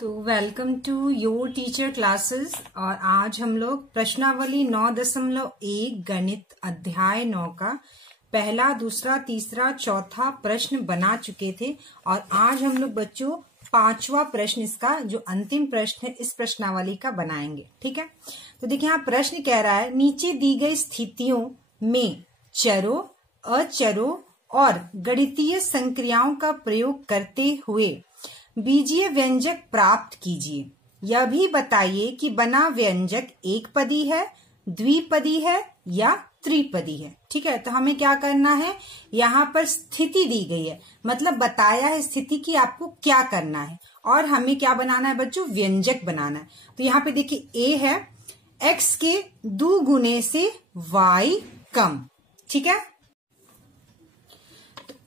तो welcome to your teacher classes. और आज हम लोग प्रश्नावली 9.1 गणित अध्याय 9 का पहला, दूसरा, तीसरा, चौथा प्रश्न बना चुके थे। और आज हम लोग बच्चों पांचवा प्रश्न, इसका जो अंतिम प्रश्न है इस प्रश्नावली का बनाएंगे। ठीक है, तो देखिए यहाँ प्रश्न कह रहा है, नीचे दी गई स्थितियों में चरों, अचरों और गणितीय संक्रियाओं का प्रयोग करते हुए बीजीय व्यंजक प्राप्त कीजिए। यह भी बताइए कि बना व्यंजक एक पदी है, द्विपदी है या त्रिपदी है। ठीक है, तो हमें क्या करना है, यहाँ पर स्थिति दी गई है, मतलब बताया है स्थिति की आपको क्या करना है और हमें क्या बनाना है बच्चों, व्यंजक बनाना है। तो यहाँ पे देखिए ए है, x के दुगुने से y कम। ठीक है,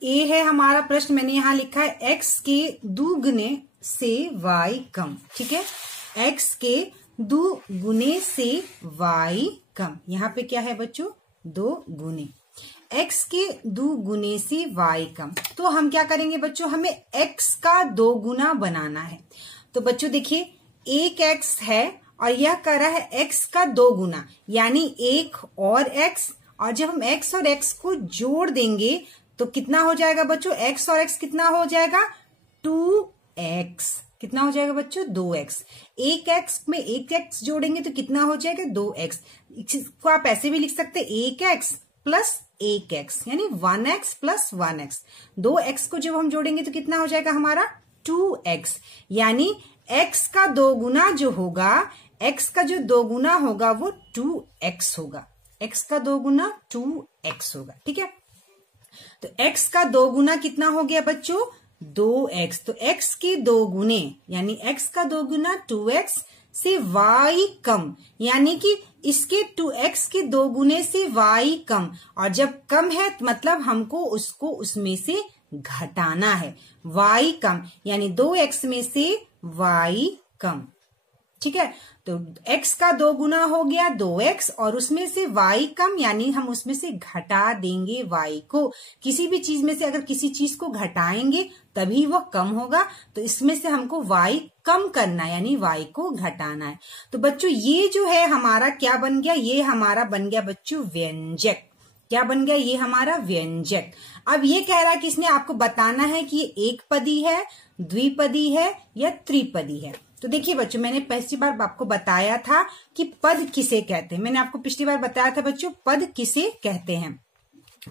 ए है हमारा प्रश्न, मैंने यहां लिखा है x के दुगुने से y कम। ठीक है, x के दुगुने से y कम, यहाँ पे क्या है बच्चों, दो गुने, x के दुगुने से y कम। तो हम क्या करेंगे बच्चों, हमें x का दो गुना बनाना है। तो बच्चों देखिए, एक x है और यह कर रहा है x का दो गुना, यानी एक और x, और जब हम x और x को जोड़ देंगे तो कितना हो जाएगा बच्चों, x और x कितना हो जाएगा, 2x। कितना हो जाएगा बच्चों, 2x। एक x में एक x जोड़ेंगे तो कितना हो जाएगा, 2x। इसको आप ऐसे भी लिख सकते हैं, एक x प्लस एक x, यानी 1x प्लस 1x। 2x को जब हम जोड़ेंगे तो कितना हो जाएगा हमारा, 2x। यानी x का दो गुना जो होगा, x का जो दो गुना होगा वो 2x होगा। x का दो गुना 2x होगा। ठीक है, तो x का दो गुना कितना हो गया बच्चों, 2x। तो x के दो गुने यानी x का दो गुना 2x से y कम, यानी कि इसके 2x के दो गुने से y कम, और जब कम है मतलब हमको उसको उसमें से घटाना है। y कम यानी 2x में से y कम। ठीक है, तो x का दो गुना हो गया 2x और उसमें से y कम, यानी हम उसमें से घटा देंगे y को। किसी भी चीज में से अगर किसी चीज को घटाएंगे तभी वो कम होगा, तो इसमें से हमको y कम करना है, यानी y को घटाना है। तो बच्चों ये जो है हमारा क्या बन गया, ये हमारा बन गया बच्चों व्यंजक। क्या बन गया, ये हमारा व्यंजक। अब ये कह रहा है कि इसने आपको बताना है कि ये एक पदी है, द्विपदी है या त्रिपदी है। तो देखिए बच्चों, मैंने पिछली बार आपको बताया था कि पद किसे कहते हैं। मैंने आपको पिछली बार बताया था बच्चों, पद किसे कहते हैं।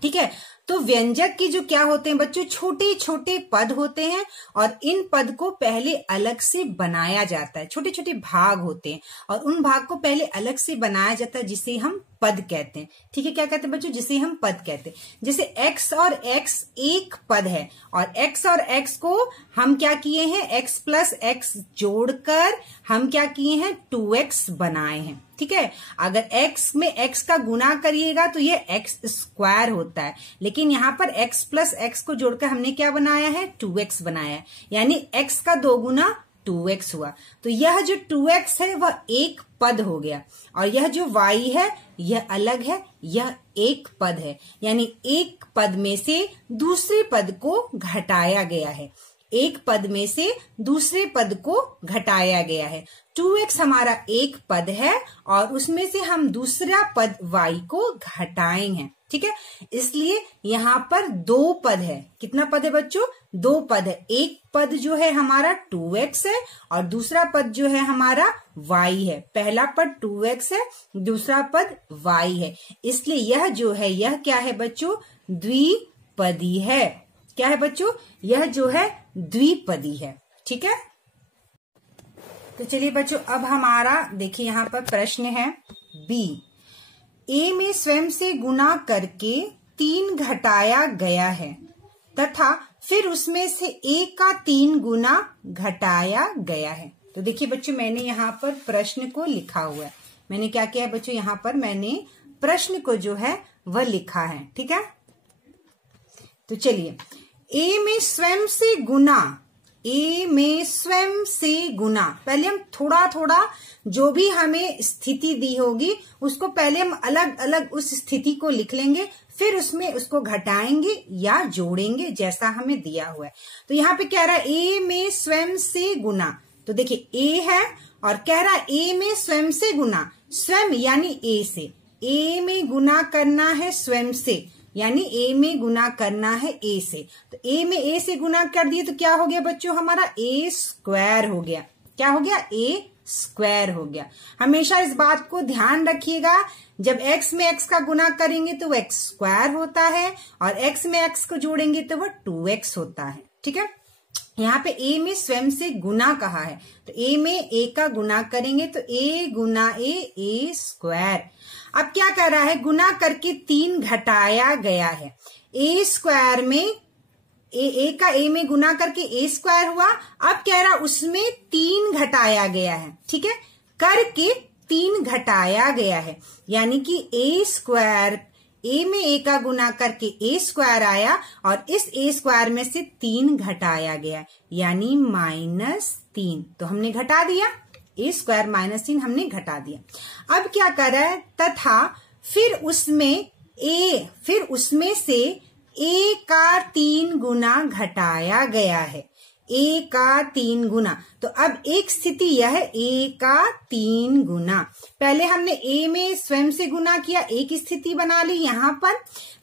ठीक है, तो व्यंजक की जो क्या होते हैं बच्चों, छोटे छोटे पद होते हैं और इन पद को पहले अलग से बनाया जाता है। छोटे छोटे भाग होते हैं और उन भाग को पहले अलग से बनाया जाता है, जिसे हम पद कहते हैं। ठीक है, क्या कहते हैं बच्चों, जिसे हम पद कहते हैं। जैसे x और x एक पद है और x और x को हम क्या किए हैं, x प्लस x जोड़कर हम क्या किए हैं, 2x बनाए हैं। ठीक है, अगर x में x का गुना करिएगा तो ये x स्क्वायर होता है, लेकिन यहाँ पर x प्लस x को जोड़कर हमने क्या बनाया है, 2x बनाया है, यानी x का दो गुना 2x हुआ। तो यह जो 2x है वह एक पद हो गया, और यह जो y है यह अलग है, यह एक पद है, यानी एक पद में से दूसरे पद को घटाया गया है। एक पद में से दूसरे पद को घटाया गया है। 2x हमारा एक पद है और उसमें से हम दूसरा पद y को घटाए हैं। ठीक है, इसलिए यहाँ पर दो पद है। कितना पद है बच्चों, दो पद है। एक पद जो है हमारा 2x है और दूसरा पद जो है हमारा y है। पहला पद 2x है, दूसरा पद y है, इसलिए यह जो है यह क्या है बच्चों, द्विपदी है। क्या है बच्चों, यह जो है द्विपदी है। ठीक है, तो चलिए बच्चों, अब हमारा देखिए यहाँ पर प्रश्न है बी। ए में स्वयं से गुना करके 3 घटाया गया है तथा फिर उसमें से ए का 3 गुना घटाया गया है। तो देखिए बच्चों, मैंने यहाँ पर प्रश्न को लिखा हुआ है। मैंने क्या किया है बच्चों, यहाँ पर मैंने प्रश्न को जो है वह लिखा है। ठीक है, तो चलिए, ए में स्वयं से गुना, ए में स्वयं से गुना, पहले हम थोड़ा थोड़ा जो भी हमें स्थिति दी होगी उसको पहले हम अलग अलग उस स्थिति को लिख लेंगे, फिर उसमें उसको घटाएंगे या जोड़ेंगे जैसा हमें दिया हुआ है। तो यहाँ पे कह रहा है ए में स्वयं से गुना, तो देखिए ए है और कह रहा है ए में स्वयं से गुना, स्वयं यानी ए से, ए में गुना करना है स्वयं से, यानी ए में गुना करना है ए से। तो ए में ए से गुना कर दिए तो क्या हो गया बच्चों, हमारा ए स्क्वायर हो गया। क्या हो गया, ए स्क्वायर हो गया। हमेशा इस बात को ध्यान रखिएगा, जब x में x का गुना करेंगे तो वो x स्क्वायर होता है और x में x को जोड़ेंगे तो वो 2x होता है। ठीक है, यहाँ पे a में स्वयं से गुना कहा है, तो a में a का गुना करेंगे तो a गुना a स्क्वायर। अब क्या कर रहा है, गुना करके 3 घटाया गया है। a स्क्वायर में ए का ए में गुना करके ए स्क्वायर हुआ। अब कह रहा उसमें 3 घटाया गया है। ठीक है, करके 3 घटाया गया है, यानी कि ए स्क्वायर, ए में ए का गुना करके ए स्क्वायर आया और इस ए स्क्वायर में से 3 घटाया गया, यानी -3। तो हमने घटा दिया, ए स्क्वायर -3 हमने घटा दिया। अब क्या कर रहा है, तथा फिर उसमें से ए का 3 गुना घटाया गया है, ए का 3 गुना। तो अब एक स्थिति यह है, ए का 3 गुना। पहले हमने ए में स्वयं से गुना किया, एक स्थिति बना ली यहाँ पर,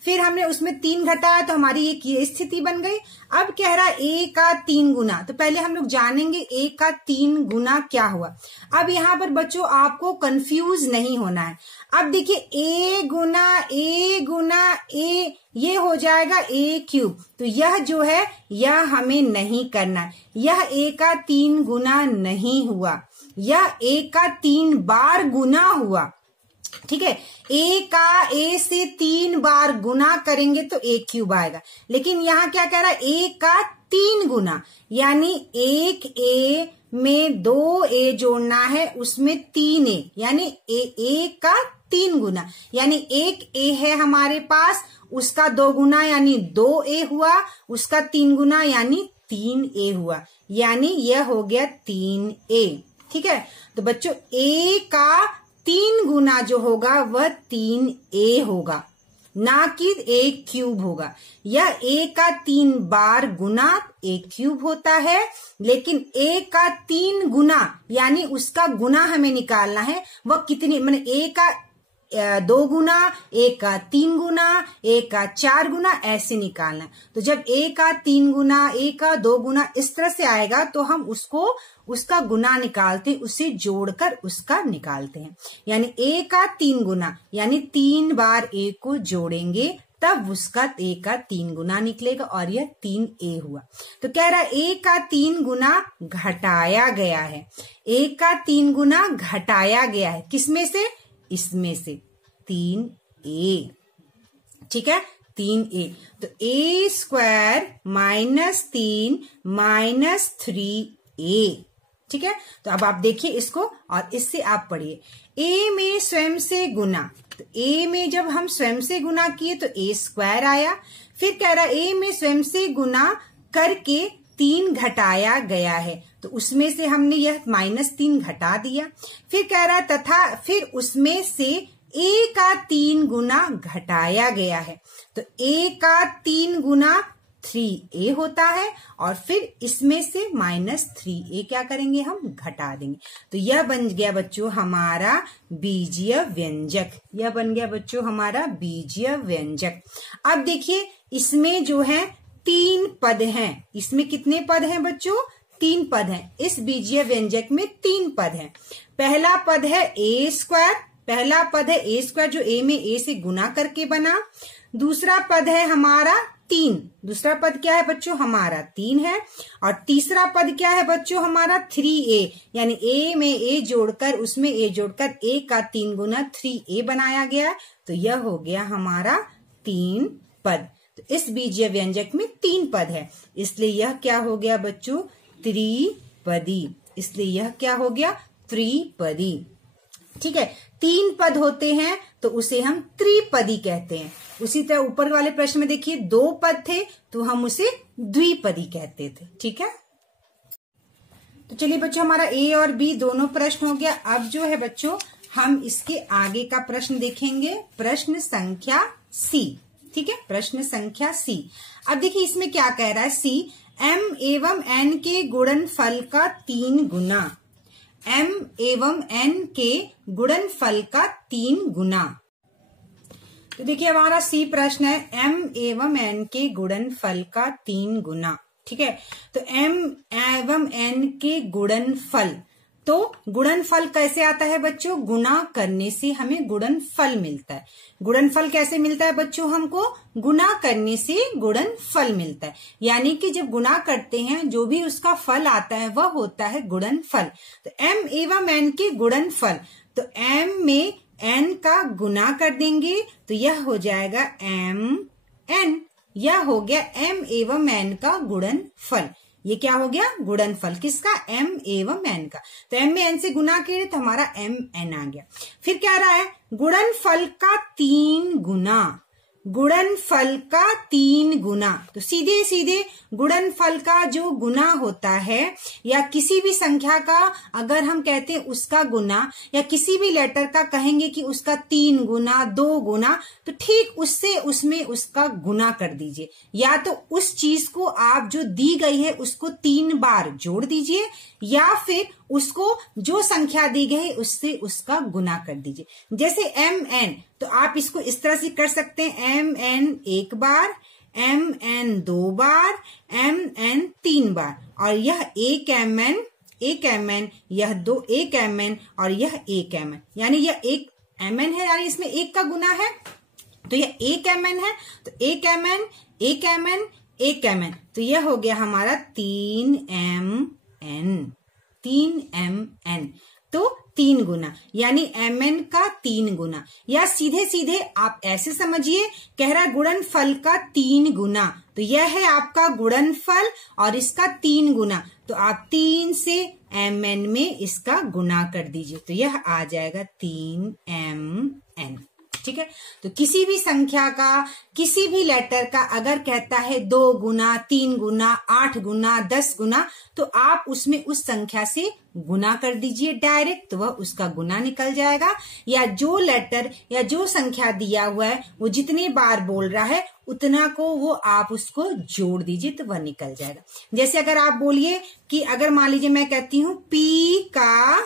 फिर हमने उसमें 3 घटाया तो हमारी एक ये स्थिति बन गई। अब कह रहा है ए का 3 गुना, तो पहले हम लोग जानेंगे ए का 3 गुना क्या हुआ। अब यहाँ पर बच्चों आपको कंफ्यूज नहीं होना है। अब देखिए ए गुना ए, ये हो जाएगा ए क्यूब। तो यह जो है यह हमें नहीं करना है, यह ए का 3 गुना नहीं हुआ, यह ए का 3 बार गुना हुआ। ठीक है, ए का ए से 3 बार गुना करेंगे तो ए क्यूब आएगा, लेकिन यहाँ क्या कह रहा है, ए का 3 गुना, यानी 1 ए में 2 ए जोड़ना है, उसमें 3 ए, यानी ए का 3 गुना, यानी 1 ए है हमारे पास, उसका 2 गुना यानी 2 ए हुआ, उसका 3 गुना यानी 3 ए हुआ, यानी यह हो गया 3 ए। ठीक है, तो बच्चों ए का 3 गुना जो होगा वह 3 ए होगा, ना कि ए क्यूब होगा। यह ए का 3 बार गुना ए क्यूब होता है, लेकिन ए का 3 गुना यानी उसका गुना हमें निकालना है, वह कितनी, माने ए का 2 गुना, ए का 3 गुना, ए का 4 गुना, ऐसे निकालना। तो जब ए का 3 गुना, ए का 2 गुना इस तरह से आएगा तो हम उसका गुना निकालते हैं, उसे जोड़कर उसका निकालते हैं। यानी ए का 3 गुना यानी 3 बार ए को जोड़ेंगे तब उसका ए का 3 गुना निकलेगा और यह 3 ए हुआ। तो कह रहा है ए का 3 गुना घटाया गया है, ए का 3 गुना घटाया गया है, किसमें से, इसमें से 3 ए। ठीक है, 3 ए। तो ए स्क्वायर -3 -3 ए। ठीक है, तो अब आप देखिए इसको और इससे आप पढ़िए। ए में स्वयं से गुना, तो ए में जब हम स्वयं से गुना किए तो ए स्क्वायर आया। फिर कह रहा ए में स्वयं से गुना करके 3 घटाया गया है, तो उसमें से हमने यह -3 घटा दिया। फिर कह रहा तथा फिर उसमें से ए का 3 गुना घटाया गया है, तो ए का 3 गुना 3a होता है और फिर इसमें से -3a क्या करेंगे, हम घटा देंगे। तो यह बन गया बच्चों हमारा बीजीय व्यंजक, यह बन गया बच्चों हमारा बीजीय व्यंजक। अब देखिए इसमें जो है 3 पद हैं, इसमें कितने पद हैं बच्चों, 3 पद हैं। इस बीजीय व्यंजक में 3 पद हैं। पहला पद है ए स्क्वायर, पहला पद है ए स्क्वायर जो ए में ए से गुना करके बना। दूसरा पद है हमारा 3, दूसरा पद क्या है बच्चों हमारा 3 है। और तीसरा पद क्या है बच्चों हमारा 3a, यानी ए में ए जोड़कर उसमें ए जोड़कर ए का 3 गुना 3a बनाया गया। तो यह हो गया हमारा 3 पद। तो इस बीजीय व्यंजक में 3 पद है, इसलिए यह क्या हो गया बच्चों, त्रिपदी। इसलिए यह क्या हो गया, त्रिपदी। ठीक है, 3 पद होते हैं तो उसे हम त्रिपदी कहते हैं। उसी तरह ऊपर वाले प्रश्न में देखिए 2 पद थे तो हम उसे द्विपदी कहते थे। ठीक है, तो चलिए बच्चों हमारा ए और बी दोनों प्रश्न हो गया। अब जो है बच्चों हम इसके आगे का प्रश्न देखेंगे, प्रश्न संख्या सी। ठीक है, प्रश्न संख्या सी। अब देखिए इसमें क्या कह रहा है, सी m एवं n के गुणनफल का 3 गुना, m एवं n के गुणनफल का 3 गुना। तो देखिए हमारा सी प्रश्न है m एवं n के गुणनफल का 3 गुना। ठीक है, तो m एवं n के गुणनफल, तो गुणनफल कैसे आता है बच्चों? गुणा करने से हमें गुणनफल मिलता है। गुणनफल कैसे मिलता है बच्चों? हमको गुणा करने से गुणनफल मिलता है, यानी कि जब गुणा करते हैं जो भी उसका फल आता है वह होता है गुणनफल। तो m एवं n के गुणनफल, तो m में n का गुना कर देंगे तो यह हो जाएगा mn, यह हो गया m एवं n का गुणनफल। ये क्या हो गया? गुणनफल किसका? m एवं n का। तो m में n से गुना किए तो हमारा mn आ गया। फिर क्या रहा है? गुणनफल का 3 गुना, गुणनफल का 3 गुना। तो सीधे सीधे गुणनफल का जो गुना होता है या किसी भी संख्या का अगर हम कहते हैं उसका गुना, या किसी भी लेटर का कहेंगे कि उसका 3 गुना 2 गुना, तो ठीक उससे उसमें उसका गुना कर दीजिए, या तो उस चीज को आप जो दी गई है उसको 3 बार जोड़ दीजिए, या फिर उसको जो संख्या दी गई है उससे उसका गुना कर दीजिए। जैसे mn, तो आप इसको इस तरह से कर सकते हैं, mn 1 बार, mn 2 बार, mn 3 बार, और यह 1 mn, यह 1 mn और यह 1 mn, यानी यह 1 mn है, यानी इसमें 1 का गुना है, तो यह 1 mn है, तो 1 mn 1 mn 1 mn, तो यह हो गया हमारा 3mn, तो 3 गुना, यानी mn का 3 गुना। या सीधे सीधे आप ऐसे समझिए, कह रहा है गुणनफल का 3 गुना, तो यह है आपका गुणनफल और इसका 3 गुना, तो आप 3 से mn में इसका गुना कर दीजिए, तो यह आ जाएगा 3mn। ठीक है, तो किसी भी संख्या का, किसी भी लेटर का अगर कहता है 2 गुना 3 गुना 8 गुना 10 गुना, तो आप उसमें उस संख्या से गुना कर दीजिए डायरेक्ट, तो वह उसका गुना निकल जाएगा। या जो लेटर या जो संख्या दिया हुआ है वो जितने बार बोल रहा है उतना को वो आप उसको जोड़ दीजिए तो वह निकल जाएगा। जैसे अगर आप बोलिए कि अगर मान लीजिए मैं कहती हूं p का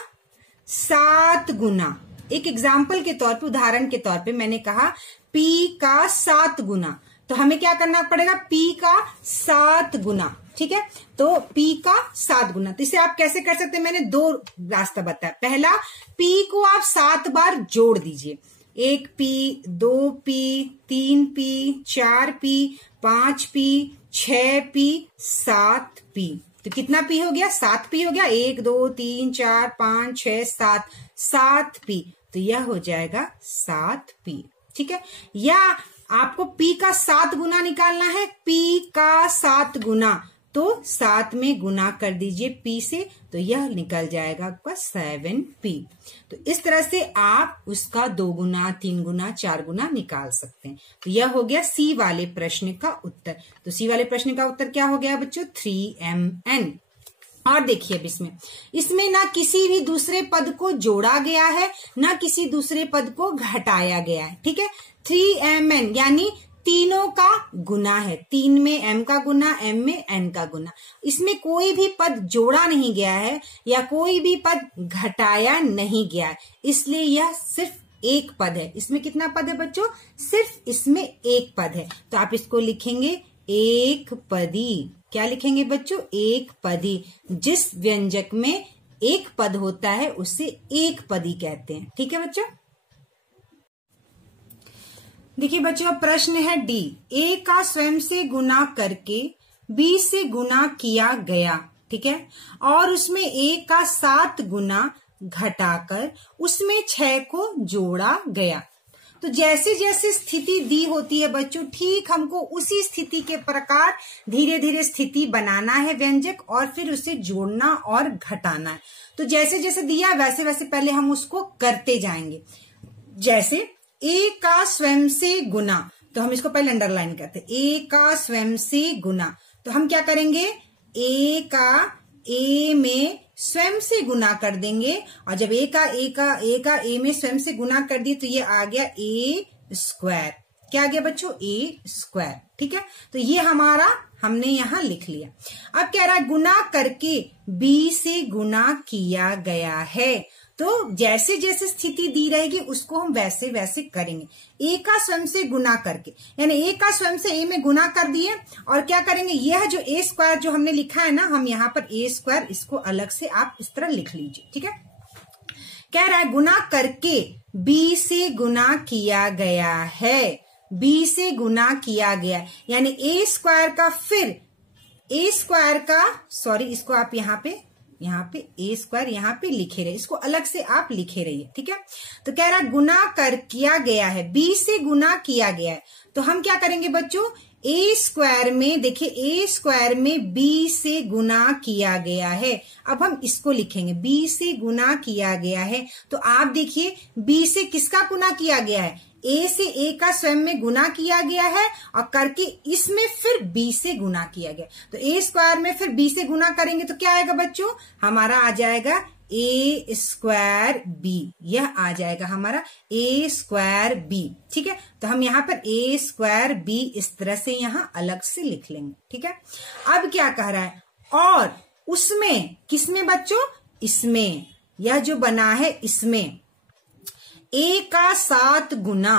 7 गुना, एक एग्जाम्पल के तौर पे, उदाहरण के तौर पे मैंने कहा p का 7 गुना, तो हमें क्या करना पड़ेगा? p का 7 गुना। ठीक है, तो p का 7 गुना, तो इसे आप कैसे कर सकते हैं? मैंने 2 रास्ता बताया। पहला, p को आप 7 बार जोड़ दीजिए, 1p 2p 3p 4p 5p 6p 7p, तो कितना p हो गया? 7p हो गया। 1 2 3 4 5 6 7, 7p, तो यह हो जाएगा 7p। ठीक है, या आपको p का 7 गुना निकालना है, p का 7 गुना, तो 7 में गुना कर दीजिए p से, तो यह निकल जाएगा आपका 7p। तो इस तरह से आप उसका 2 गुना 3 गुना 4 गुना निकाल सकते हैं। तो यह हो गया सी वाले प्रश्न का उत्तर। तो सी वाले प्रश्न का उत्तर क्या हो गया बच्चों? 3mn। और देखिए अब इसमें ना किसी भी दूसरे पद को जोड़ा गया है, ना किसी दूसरे पद को घटाया गया है। ठीक है, 3mn यानी तीनों का गुना है, 3 में m का गुना, m में n का गुना। इसमें कोई भी पद जोड़ा नहीं गया है या कोई भी पद घटाया नहीं गया है, इसलिए यह सिर्फ एक पद है। इसमें कितना पद है बच्चों? सिर्फ इसमें एक पद है, तो आप इसको लिखेंगे एक पदी। क्या लिखेंगे बच्चों? एक पदी। जिस व्यंजक में एक पद होता है उसे एक पदी कहते हैं। ठीक है बच्चों, देखिए बच्चों प्रश्न है डी, ए का स्वयं से गुना करके बी से गुना किया गया। ठीक है, और उसमें ए का 7 गुना घटाकर उसमें 6 को जोड़ा गया। तो जैसे जैसे स्थिति दी होती है बच्चों, ठीक हमको उसी स्थिति के प्रकार धीरे धीरे स्थिति बनाना है व्यंजक, और फिर उसे जोड़ना और घटाना है। तो जैसे जैसे दिया वैसे वैसे पहले हम उसको करते जाएंगे। जैसे ए का स्वयं से गुना, तो हम इसको पहले अंडरलाइन करते हैं। ए का स्वयं से गुना, तो हम क्या करेंगे? ए का ए में स्वयं से गुना कर देंगे, और जब ए का ए में स्वयं से गुना कर दिए तो ये आ गया ए स्क्वायर। क्या आ गया बच्चों? ए स्क्वायर। ठीक है, तो ये हमारा हमने यहाँ लिख लिया। अब कह रहा है गुना करके b से गुना किया गया है। तो जैसे जैसे स्थिति दी रहेगी उसको हम वैसे वैसे करेंगे। a का स्वयं से गुना करके, यानी a का स्वयं से a में गुना कर दिए और क्या करेंगे, यह जो a स्क्वायर जो हमने लिखा है ना, हम यहाँ पर a स्क्वायर इसको अलग से आप इस तरह लिख लीजिए। ठीक है, कह रहा है गुना करके b से गुना किया गया है, b से गुना किया गया, यानी a स्क्वायर का फिर a स्क्वायर का, सॉरी इसको आप यहाँ पे a स्क्वायर यहाँ पे लिखे रहे, इसको अलग से आप लिखे रहिए। ठीक है, तो कह रहा गुना कर किया गया है, b से गुना किया गया है, तो हम क्या करेंगे बच्चों, a स्क्वायर में देखिए a स्क्वायर में b से गुना किया गया है। अब हम इसको लिखेंगे, b से गुना किया गया है, तो आप देखिए b से किसका गुना किया गया है, a से a का स्वयं में गुना किया गया है और करके इसमें फिर b से गुना किया गया। तो a स्क्वायर में फिर b से गुना करेंगे तो क्या आएगा बच्चों, हमारा आ जाएगा a स्क्वायर b, यह आ जाएगा हमारा a स्क्वायर b। ठीक है, तो हम यहाँ पर a स्क्वायर b इस तरह से यहाँ अलग से लिख लेंगे। ठीक है, अब क्या कह रहा है, और उसमें, किसमें बच्चों, इसमें, यह जो बना है इसमें a का 7 गुना,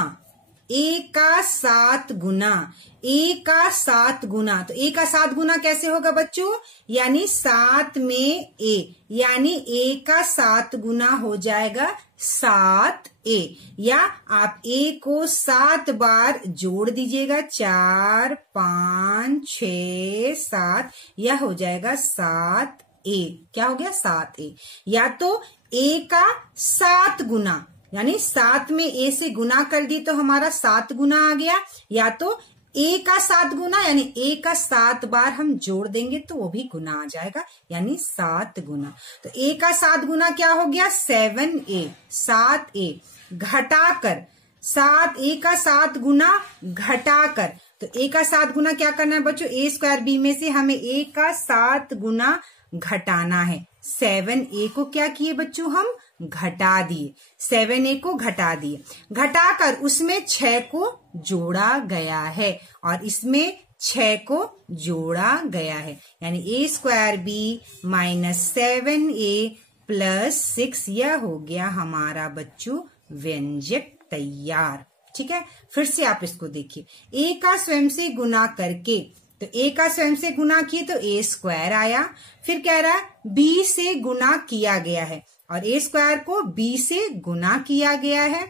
a का 7 गुना, a का 7 गुना, तो a का 7 गुना कैसे होगा बच्चों, यानी 7 में a, यानी a का 7 गुना हो जाएगा 7a, या आप a को 7 बार जोड़ दीजिएगा, 4 5 6 7, यह हो जाएगा 7a, क्या हो गया 7a, या तो a का 7 गुना, यानी 7 में a से गुना कर दी तो हमारा 7 गुना आ गया, या तो a का 7 गुना, यानी a का 7 बार हम जोड़ देंगे तो वो भी गुना आ जाएगा, यानी 7 गुना। तो a का 7 गुना क्या हो गया, 7a, 7a घटाकर 7, a का 7 गुना घटाकर, तो a का 7 गुना क्या करना है बच्चों, a स्क्वायर b में से हमें a का 7 गुना घटाना है। 7a को क्या किए बच्चों, हम घटा दिए, 7a को घटा दिए, घटाकर उसमें 6 को जोड़ा गया है और इसमें 6 को जोड़ा गया है, यानी a square b minus 7a plus 6, यह हो गया हमारा बच्चों व्यंजक तैयार। ठीक है, फिर से आप इसको देखिए, a का स्वयं से गुना करके, तो a का स्वयं से गुना किए तो a स्क्वायर आया, फिर कह रहा है b से गुना किया गया है और a स्क्वायर को b से गुना किया गया है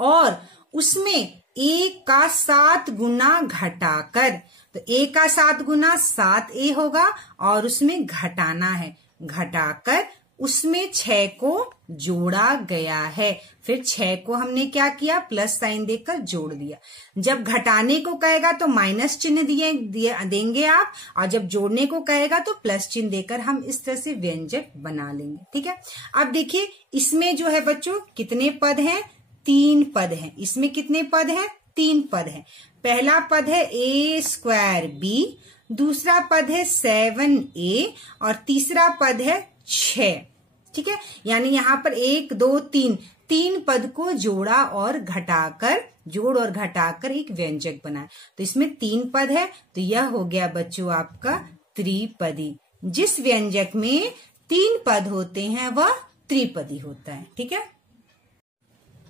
और उसमें a का 7 गुना घटाकर, तो a का 7 गुना 7a होगा और उसमें घटाना है, घटाकर उसमें 6 को जोड़ा गया है, फिर 6 को हमने क्या किया, प्लस साइन देकर जोड़ दिया। जब घटाने को कहेगा तो माइनस चिन्ह देंगे आप, और जब जोड़ने को कहेगा तो प्लस चिन्ह देकर हम इस तरह से व्यंजक बना लेंगे। ठीक है, अब देखिए इसमें जो है बच्चों कितने पद हैं, 3 पद हैं। इसमें कितने पद हैं, 3 पद हैं। पहला पद है a स्क्वायर b, दूसरा पद है 7a और तीसरा पद है 6। ठीक है, यानी यहाँ पर 1 2 3 पद को जोड़ा और घटाकर, जोड़ और घटाकर एक व्यंजक बनाए। तो इसमें 3 पद है, तो यह हो गया बच्चों आपका त्रिपदी। जिस व्यंजक में 3 पद होते हैं वह त्रिपदी होता है। ठीक है,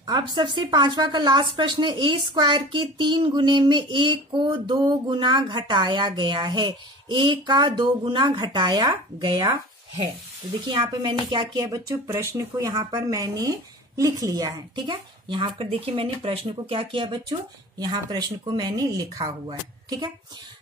अब सबसे 5वां का लास्ट प्रश्न है, a स्क्वायर के 3 गुने में a को 2 गुना घटाया गया है, a का 2 गुना घटाया गया है। तो देखिए यहाँ पे मैंने क्या किया बच्चों, प्रश्न को यहाँ पर मैंने लिख लिया है। ठीक है, यहाँ पर देखिए मैंने प्रश्न को क्या किया बच्चों, यहाँ प्रश्न को मैंने लिखा हुआ है। ठीक है,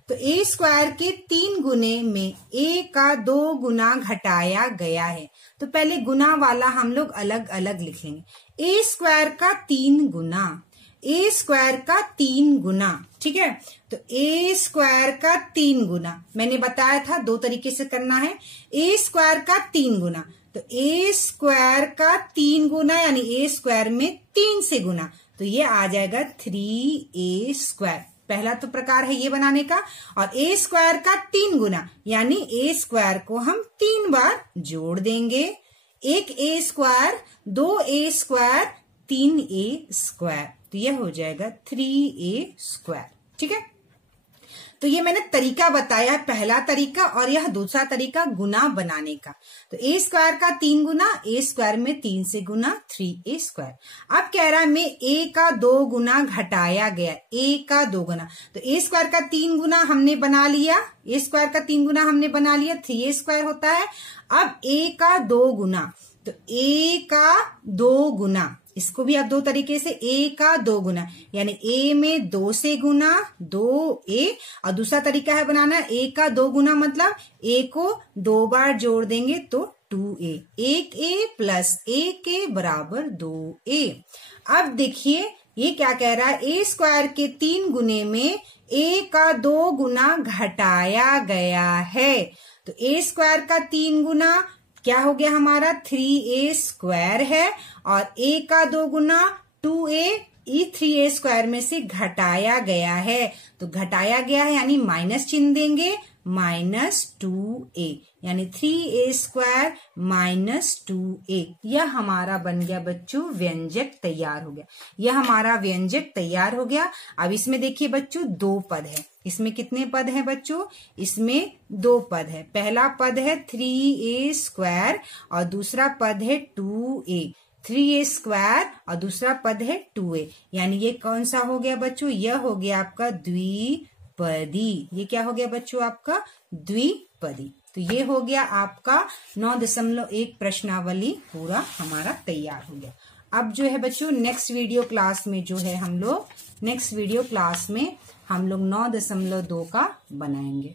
तो a स्क्वायर के 3 गुने में a का 2 गुना घटाया गया है। तो पहले गुना वाला हम लोग अलग अलग लिखेंगे, a स्क्वायर का 3 गुना, a स्क्वायर का 3 गुना। ठीक है, तो a स्क्वायर का 3 गुना मैंने बताया था 2 तरीके से करना है, a स्क्वायर का 3 गुना, तो a स्क्वायर का 3 गुना यानी a स्क्वायर में 3 से गुना, तो ये आ जाएगा 3a स्क्वायर। पहला तो प्रकार है ये बनाने का, और a स्क्वायर का 3 गुना यानी a स्क्वायर को हम 3 बार जोड़ देंगे, एक a square, 2a square, 3a square, तो यह हो जाएगा 3a स्क्वायर। ठीक है, तो ये मैंने तरीका बताया, पहला तरीका, और यह दूसरा तरीका गुना बनाने का। तो ए स्क्वायर का 3 गुना, ए स्क्वायर में 3 से गुना 3a स्क्वायर। अब कह रहा है मैं ए का 2 गुना घटाया गया, ए का 2 गुना, तो ए स्क्वायर का 3 गुना हमने बना लिया, ए स्क्वायर का 3 गुना हमने बना लिया, 3a स्क्वायर होता है। अब ए का 2 गुना, तो ए का 2 गुना, इसको भी आप दो तरीके से, ए का 2 गुना यानी ए में 2 से गुना 2a, और दूसरा तरीका है बनाना ए का 2 गुना मतलब ए को 2 बार जोड़ देंगे तो 2a, 1a प्लस 1a बराबर 2a। अब देखिए ये क्या कह रहा है, ए स्क्वायर के 3 गुने में ए का 2 गुना घटाया गया है। तो ए स्क्वायर का 3 गुना क्या हो गया हमारा 3a स्क्वायर है, और a का 2 गुना 2a, 3a स्क्वायर में से घटाया गया है, तो घटाया गया है यानी माइनस चिन्ह देंगे, -2a यानी 3a स्क्वायर -2a। यह हमारा बन गया बच्चों व्यंजक तैयार हो गया, यह हमारा व्यंजक तैयार हो गया। अब इसमें देखिए बच्चों 2 पद है, इसमें कितने पद हैं बच्चों, इसमें 2 पद है। पहला पद है 3a स्क्वायर और दूसरा पद है 2a, 3a स्क्वायर और दूसरा पद है 2a, यानी ये कौन सा हो गया बच्चों, यह हो गया आपका द्विपदी। ये क्या हो गया बच्चों आपका द्विपदी। तो ये हो गया आपका 9.1 प्रश्नावली पूरा हमारा तैयार हो गया। अब जो है बच्चों नेक्स्ट वीडियो क्लास में जो है हम लोग 9.2 का बनाएंगे।